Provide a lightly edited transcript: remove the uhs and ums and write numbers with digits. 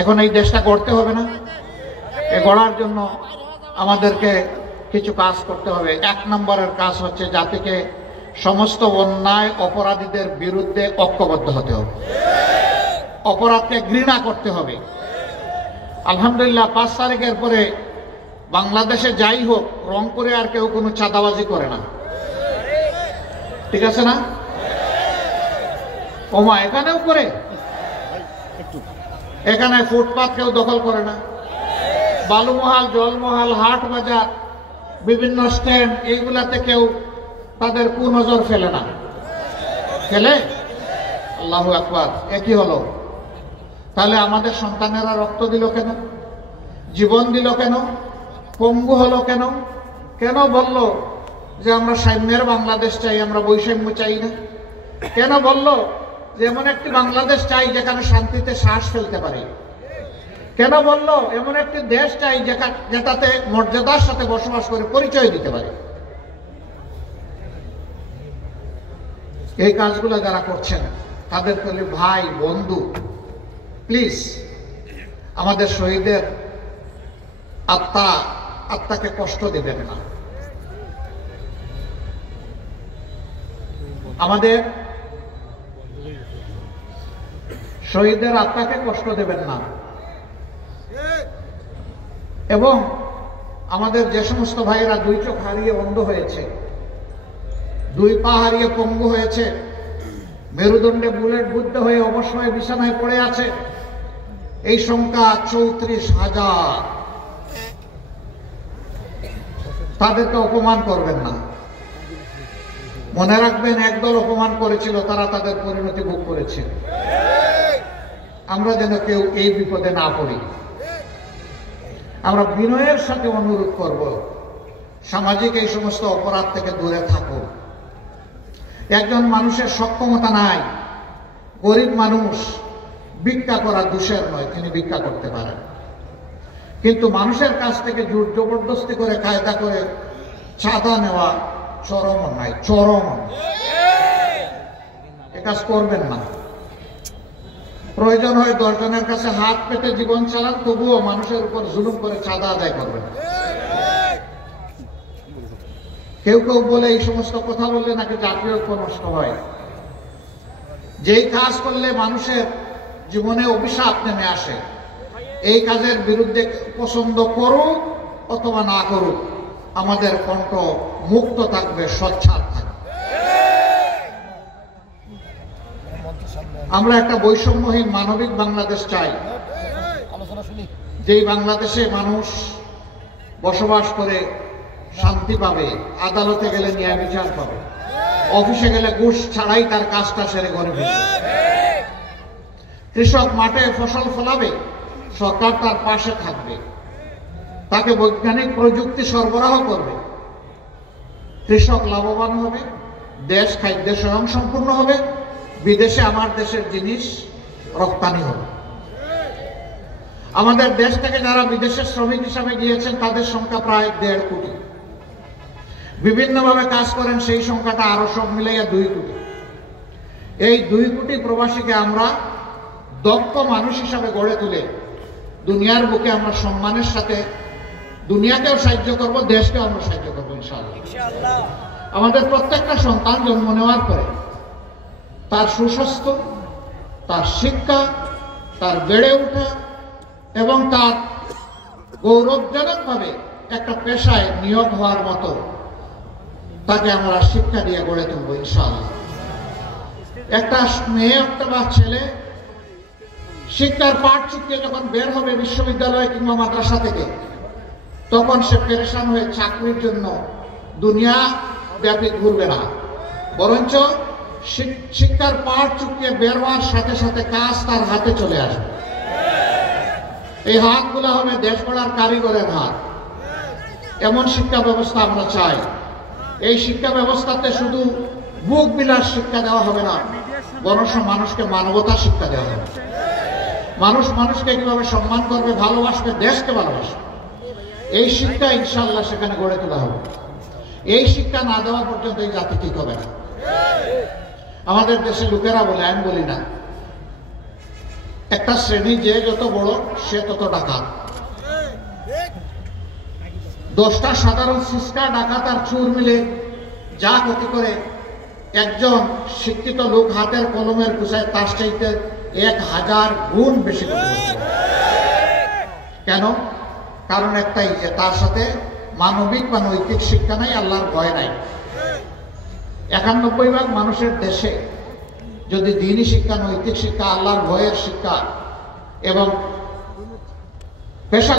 এখন এই দেশটা গড়তে হবে না? এ গড়ার জন্য আমাদেরকে কিছু কাজ করতে হবে। 1 নম্বরের কাজ হচ্ছে জাতিকে সমস্ত অন্যায় অপরাধীদের বিরুদ্ধে ঐক্যবদ্ধ হতে হবে, অপরাধকে ঘৃণা করতে হবে। আলহামদুলিল্লাহ 5 তারিখের পরে বাংলাদেশে যাই হোক, রংপুরে আর কেউ কোনো চাঁদাবাজি করে না, ঠিক আছে না? ওমা এখানেও করে, এখানে ফুটপাত কেউ দখল করে না, বালুমহাল, জলমহাল, হাট বাজার, বিভিন্ন স্ট্যান্ড, এইগুলাতে কেউ তাদের কুনজর ফেলে না, ফেলে? আল্লাহু আকবার। একই হলো। তাহলে আমাদের সন্তানেরা রক্ত দিল কেন, জীবন দিল কেন, পঙ্গু হলো কেন? কেন বলল যে আমরা সাম্যের বাংলাদেশ চাই, আমরা বৈষম্য চাই না? কেন বলল যে এমন একটি বাংলাদেশ চাই যেখানে শান্তিতে শ্বাস ফেলতে পারে? কেন বলল এমন একটি দেশ চাই যেটাতে মর্যাদার সাথে বসবাস করে পরিচয় দিতে পারে? এই কাজগুলো যারা করছেন তাদের বলি, ভাই বন্ধু, প্লিজ আমাদের শহীদের আত্মাকে কষ্ট দেবেন না। আমাদের শহীদের আত্মাকে কষ্ট দেবেন না। এবং আমাদের যে সমস্ত ভাইয়েরা 2 চোখ হারিয়ে অন্ধ হয়েছে, 2 পা হারিয়ে পঙ্গু হয়েছে, মেরুদণ্ডে বুলেট বুদ্ধ হয়ে অবশ্যই বিছানায় পড়ে আছে, এই সংখ্যা 34,000। তাদেরকে অপমান করবেন না। মনে রাখবেন, একদল অপমান করেছিল, তারা তাদের পরিণতি ভোগ করেছে। আমরা যেন কেউ এই বিপদে না পড়ি। আমরা বিনয়ের সাথে অনুরোধ করব, সামাজিক এই সমস্ত অপরাধ থেকে দূরে থাকুন। একজন মানুষের সক্ষমতা নাই, গরিব মানুষ, ভিক্ষা করা দোষের নয়, তিনি ভিক্ষা করতে পারেন। কিন্তু মানুষের কাছ থেকে জোর জবরদস্তি করে, কায়দা করে চাঁদা নেওয়া চরম অন্যায়, চরম অন্যায়। এ কাজ করবেন না। প্রয়োজন হয় 10 জনের কাছে হাত পেতে জীবন চালান, তবুও মানুষের উপর জুলুম করে চাঁদা আদায় করবেন না। কেউ কেউ বলে এই সমস্ত কথা বললে নাকি জাতীয় ঐক্য নষ্ট হয়। যেই কাজ করলে মানুষের জীবনে অভিশাপ নেমে আসে, এই কাজের বিরুদ্ধে পছন্দ করুক অথবা না করুক, আমাদের কণ্ঠ মুক্ত থাকবে, সচ্ছাদ থাকবে। আমরা একটা বৈষম্যহীন মানবিক বাংলাদেশ চাই, যেই বাংলাদেশে মানুষ বসবাস করে শান্তি পাবে, আদালতে গেলে ন্যায় বিচার পাবে, অফিসে গেলে ঘুষ ছাড়াই তার কাজটা সেরে ঘরে ফিরবে। কৃষক মাঠে ফসল ফলাবে, সরকার তার পাশে থাকবে, তাকে বৈজ্ঞানিক প্রযুক্তি সরবরাহ করবে, কৃষক লাভবান হবে, দেশ খাদ্যে স্বয়ংসম্পূর্ণ হবে, বিদেশে আমার দেশের জিনিস রপ্তানি হবে। আমাদের দেশ থেকে যারা বিদেশে শ্রমিক হিসাবে গিয়েছেন তাদের সংখ্যা প্রায় 1.5 কোটি। বিভিন্নভাবে কাজ করেন, সেই সংখ্যাটা আরো সব মিলাইয়া 2 কোটি। এই 2 কোটি প্রবাসীকে আমরা দক্ষ মানুষ হিসাবে গড়ে তুলে দুনিয়ার বুকে আমরা সম্মানের সাথে দুনিয়াকেও সাহায্য করব, দেশকেও আমরা সাহায্য করবো ইনশাআল্লাহ। আমাদের প্রত্যেকটা সন্তান জন্ম নেওয়ার পরে তার সুস্বাস্থ্য, তার শিক্ষা, তার বেড়ে ওঠা এবং তার গৌরবজনকভাবে একটা পেশায় নিয়োগ হওয়ার মতো তাকে আমরা শিক্ষা দিয়ে গড়ে তুলব ইনশাআল্লাহ। একটা মেয়ে অথবা ছেলে শিক্ষার পাঠ চুকিয়ে যখন বের হবে বিশ্ববিদ্যালয় কিংবা মাদ্রাসা থেকে, তখন সে পেরেশান হয়ে চাকরির জন্য দুনিয়া ব্যাপী ঘুরবে না, বরঞ্চ শিক্ষার পাঠ চুকিয়ে বের হওয়ার সাথে সাথে কাজ তার হাতে চলে আসবে। এই হাতগুলো হবে দেশ গড়ার কারিগরের হাত। এমন শিক্ষা ব্যবস্থা আমরা চাই। এই শিক্ষা ব্যবস্থাতে শুধু বুক বিলাস শিক্ষা দেওয়া হবে না, বরং মানুষকে মানবতা শিক্ষা দেওয়া হবে। মানুষ মানুষকে কিভাবে সম্মান করবে, ভালোবাসবে, দেশকে ভালোবাসবে, এই শিক্ষা ইনশাআল্লাহ সেখানে গড়ে তোলা হবে। এই শিক্ষা না দেওয়া পর্যন্ত এই জাতি ঠিক হবে না। আমাদের দেশে লোকেরা বলে, আমি বলি না, একটা শ্রেণী যে যত বড় সে তত ডাকাত। 10টা সাধারণ সিসকা ডাকাত আর চোর মিলে যা ক্ষতি করে, একজন শিক্ষিত লোক হাতের কলমের গুছায় তার চাইতে 1000 গুণ বেশি ক্ষতি করে। কেন? কারণ একটাই, যে তার সাথে মানবিক বা নৈতিক শিক্ষা নাই, আল্লাহর ভয় নাই। 91% মানুষের দেশে যদি দ্বীনি শিক্ষা, নৈতিক শিক্ষা, আল্লাহর ভয়ের শিক্ষা এবং পেশা